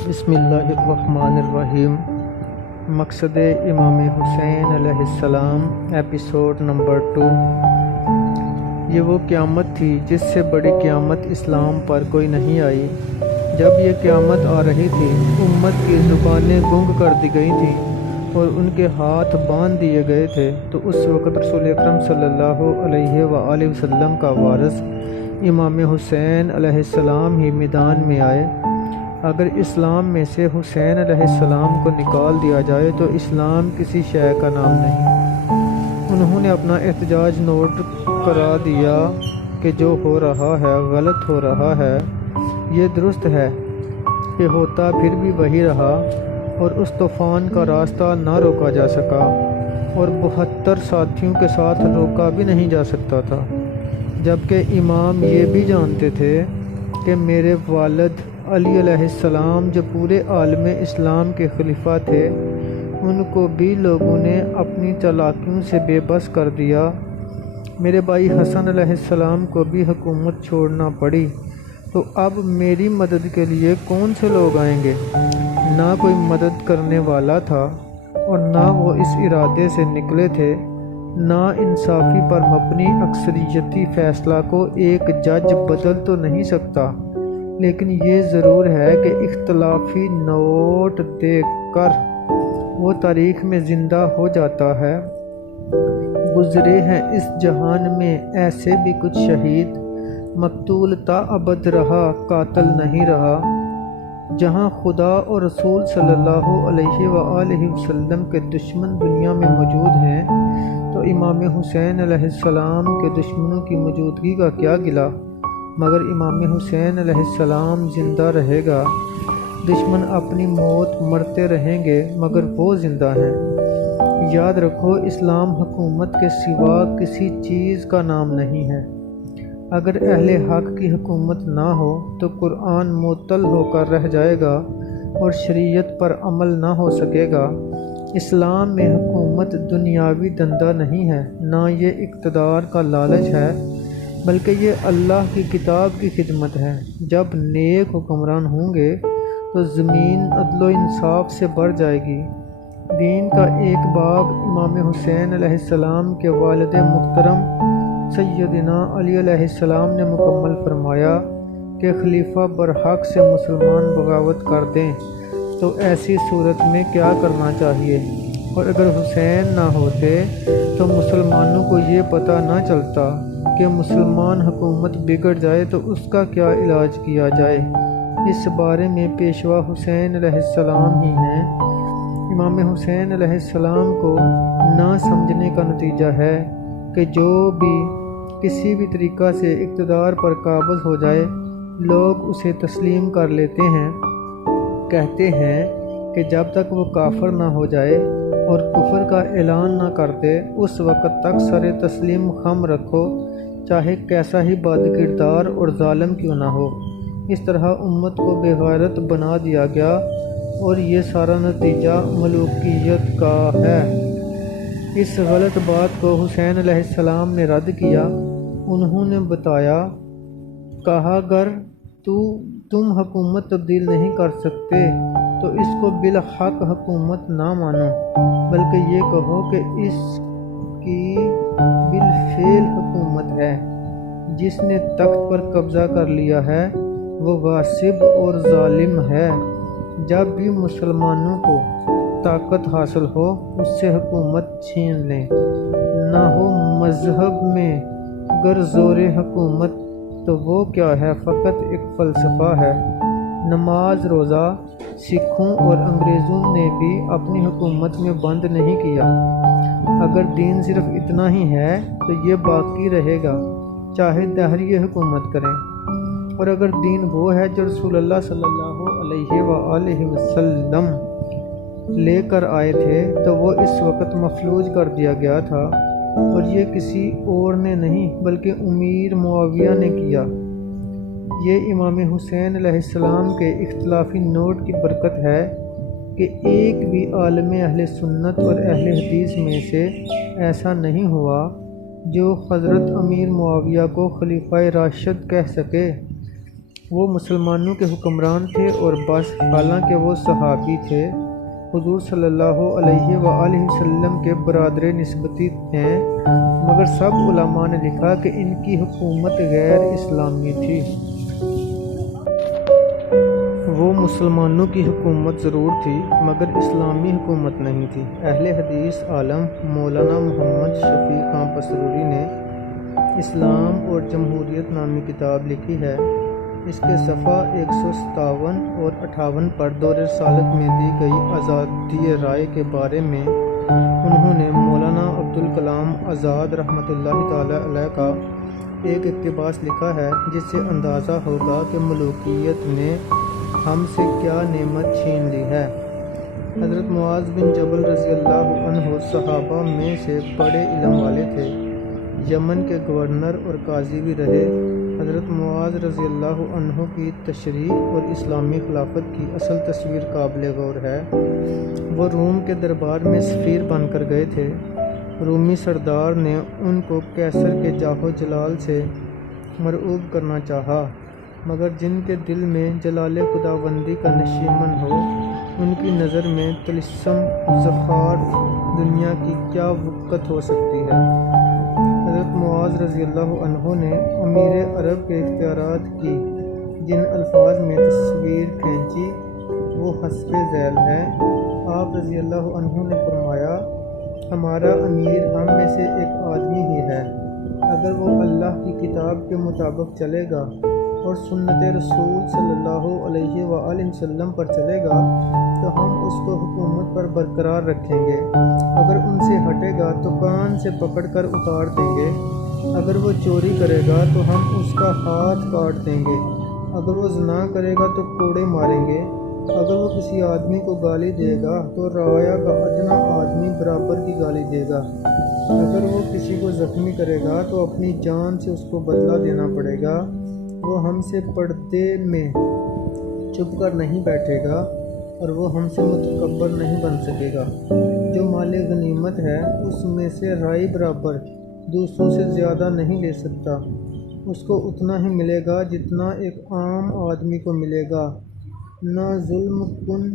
بسم اللہ الرحمن الرحیم۔ مقصد امام حسین علیہ السلام، ایپیسوڈ نمبر 2۔ یہ وہ قیامت تھی جس سے بڑی قیامت اسلام پر کوئی نہیں آئی۔ جب یہ قیامت آ رہی تھی، امت کی زبانیں گنگ کر دی گئی تھیں اور ان کے ہاتھ باندھ دیے گئے تھے، تو اس وقت رسول اکرم صلی اللہ علیہ وآلہ وسلم کا وارث امام حسین علیہ السلام ہی میدان میں آئے۔ اگر اسلام میں سے حسین علیہ السلام کو نکال دیا جائے تو اسلام کسی شے کا نام نہیں۔ انہوں نے اپنا احتجاج نوٹ کرا دیا کہ جو ہو رہا ہے غلط ہو رہا ہے، یہ درست ہے کہ ہوتا پھر بھی وہی رہا، اور اس طوفان کا راستہ نہ روکا جا سکا اور 72 ساتھیوں کے ساتھ روکا بھی نہیں جا سکتا تھا، جبکہ امام یہ بھی جانتے تھے کہ میرے والد علی علیہ السلام جو پورے عالم اسلام کے خلیفہ تھے، ان کو بھی لوگوں نے اپنی چالاکیوں سے بے بس کر دیا۔ میرے بھائی حسن علیہ السلام کو بھی حکومت چھوڑنا پڑی، تو اب میری مدد کے لیے کون سے لوگ آئیں گے؟ نہ کوئی مدد کرنے والا تھا اور نہ وہ اس ارادے سے نکلے تھے۔ نا انصافی پر مبنی اکثریتی فیصلہ کو ایک جج بدل تو نہیں سکتا، لیکن یہ ضرور ہے کہ اختلافی نوٹ دیکھ کر وہ تاریخ میں زندہ ہو جاتا ہے۔ گزرے ہیں اس جہان میں ایسے بھی کچھ شہید، مقتول تا ابد رہا قاتل نہیں رہا۔ جہاں خدا اور رسول صلی اللہ علیہ وآلہ وسلم کے دشمن دنیا میں موجود ہیں، تو امام حسین علیہ السلام کے دشمنوں کی موجودگی کا کیا گلہ؟ مگر امام حسین علیہ السلام زندہ رہے گا۔ دشمن اپنی موت مرتے رہیں گے، مگر وہ زندہ ہیں۔ یاد رکھو، اسلام حکومت کے سوا کسی چیز کا نام نہیں ہے۔ اگر اہل حق کی حکومت نہ ہو تو قرآن معطل ہو کر رہ جائے گا اور شریعت پر عمل نہ ہو سکے گا۔ اسلام میں حکومت دنیاوی دندہ نہیں ہے، نہ یہ اقتدار کا لالچ ہے، بلکہ یہ اللہ کی کتاب کی خدمت ہے۔ جب نیک حکمران ہوں گے تو زمین عدل و انصاف سے بھر جائے گی۔ دین کا ایک باب امام حسین علیہ السلام کے والد محترم سیدنا علی علیہ السلام نے مکمل فرمایا کہ خلیفہ برحق سے مسلمان بغاوت کر دیں تو ایسی صورت میں کیا کرنا چاہیے، اور اگر حسین نہ ہوتے تو مسلمانوں کو یہ پتہ نہ چلتا کہ مسلمان حکومت بگڑ جائے تو اس کا کیا علاج کیا جائے۔ اس بارے میں پیشوا حسین علیہ السلام ہی ہیں۔ امام حسین علیہ السلام کو نہ سمجھنے کا نتیجہ ہے کہ جو بھی کسی بھی طریقہ سے اقتدار پر قابض ہو جائے، لوگ اسے تسلیم کر لیتے ہیں۔ کہتے ہیں کہ جب تک وہ کافر نہ ہو جائے اور کفر کا اعلان نہ کرتے، اس وقت تک سر تسلیم خم رکھو، چاہے کیسا ہی بد کردار اور ظالم کیوں نہ ہو۔ اس طرح امت کو بے غیرت بنا دیا گیا، اور یہ سارا نتیجہ ملوکیت کا ہے۔ اس غلط بات کو حسین علیہ السلام نے رد کیا۔ انہوں نے بتایا، کہا اگر تم حکومت تبدیل نہیں کر سکتے تو اس کو بالحق حکومت نہ مانو، بلکہ یہ کہو کہ اس کی بالفعل حکومت ہے۔ جس نے تخت پر قبضہ کر لیا ہے وہ غاصب اور ظالم ہے۔ جب بھی مسلمانوں کو طاقت حاصل ہو، اس سے حکومت چھین لیں۔ نہ ہو مذہب میں گر زور حکومت تو وہ کیا ہے، فقط ایک فلسفہ ہے۔ نماز روزہ سکھوں اور انگریزوں نے بھی اپنی حکومت میں بند نہیں کیا۔ اگر دین صرف اتنا ہی ہے تو یہ باقی رہے گا، چاہے دہریے حکومت کریں۔ اور اگر دین وہ ہے جو رسول اللہ صلی اللہ علیہ وآلہ وسلم لے کر آئے تھے، تو وہ اس وقت مفلوج کر دیا گیا تھا، اور یہ کسی اور نے نہیں بلکہ امیر معاویہ نے کیا۔ یہ امام حسین علیہ السلام کے اختلافی نوٹ کی برکت ہے کہ ایک بھی عالم اہل سنت اور اہل حدیث میں سے ایسا نہیں ہوا جو حضرت امیر معاویہ کو خلیفہ راشد کہہ سکے۔ وہ مسلمانوں کے حکمران تھے اور بس حالانکہ وہ صحابی تھے، حضور صلی اللہ علیہ وآلہ وسلم کے برادر نسبتی ہیں، مگر سب علماء نے لکھا کہ ان کی حکومت غیر اسلامی تھی۔ وہ مسلمانوں کی حکومت ضرور تھی مگر اسلامی حکومت نہیں تھی۔ اہل حدیث عالم مولانا محمد شفیع خان پسروری نے اسلام اور جمہوریت نامی کتاب لکھی ہے۔ اس کے صفحہ 157 اور 58 پر دور رسالت میں دی گئی آزادی رائے کے بارے میں انہوں نے مولانا عبدالکلام آزاد رحمۃ اللہ تعالی علیہ کا ایک اقتباس لکھا ہے، جس سے اندازہ ہوگا کہ ملوکیت نے ہم سے کیا نعمت چھین لی ہے۔ حضرت معاذ بن جبل رضی اللہ عنہ صحابہ میں سے بڑے علم والے تھے، یمن کے گورنر اور قاضی بھی رہے۔ حضرت معاذ رضی اللہ عنہ کی تشریع اور اسلامی خلافت کی اصل تصویر قابل غور ہے۔ وہ روم کے دربار میں سفیر بن کر گئے تھے۔ رومی سردار نے ان کو قیصر کے جاہ و جلال سے مرعوب کرنا چاہا، مگر جن کے دل میں جلال خداوندی کا نشیمن ہو، ان کی نظر میں طلسم زخار دنیا کی کیا وقت ہو سکتی ہے۔ حضرت معاذ رضی اللہ عنہ نے امیر عرب کے اختیارات کی جن الفاظ میں تصویر کھینچی وہ حسب ذیل ہے۔ آپ رضی اللہ عنہ نے فرمایا، ہمارا امیر ہم میں سے ایک آدمی ہی ہے، اگر وہ اللہ کی کتاب کے مطابق چلے گا اور سنت رسول صلی اللہ علیہ وآلہ وسلم پر چلے گا تو ہم اس کو حکومت پر برقرار رکھیں گے، اگر ان سے ہٹے گا تو کان سے پکڑ کر اتار دیں گے، اگر وہ چوری کرے گا تو ہم اس کا ہاتھ کاٹ دیں گے، اگر وہ زنا کرے گا تو کوڑے ماریں گے، اگر وہ کسی آدمی کو گالی دے گا تو رعایا کا ادنا آدمی برابر کی گالی دے گا، اگر وہ کسی کو زخمی کرے گا تو اپنی جان سے اس کو بدلہ دینا پڑے گا، وہ ہم سے پردے میں چھپ کر نہیں بیٹھے گا اور وہ ہم سے متکبر نہیں بن سکے گا۔ جو مال غنیمت ہے اس میں سے رائی برابر دوسروں سے زیادہ نہیں لے سکتا، اس کو اتنا ہی ملے گا جتنا ایک عام آدمی کو ملے گا۔ نہ ظلم کن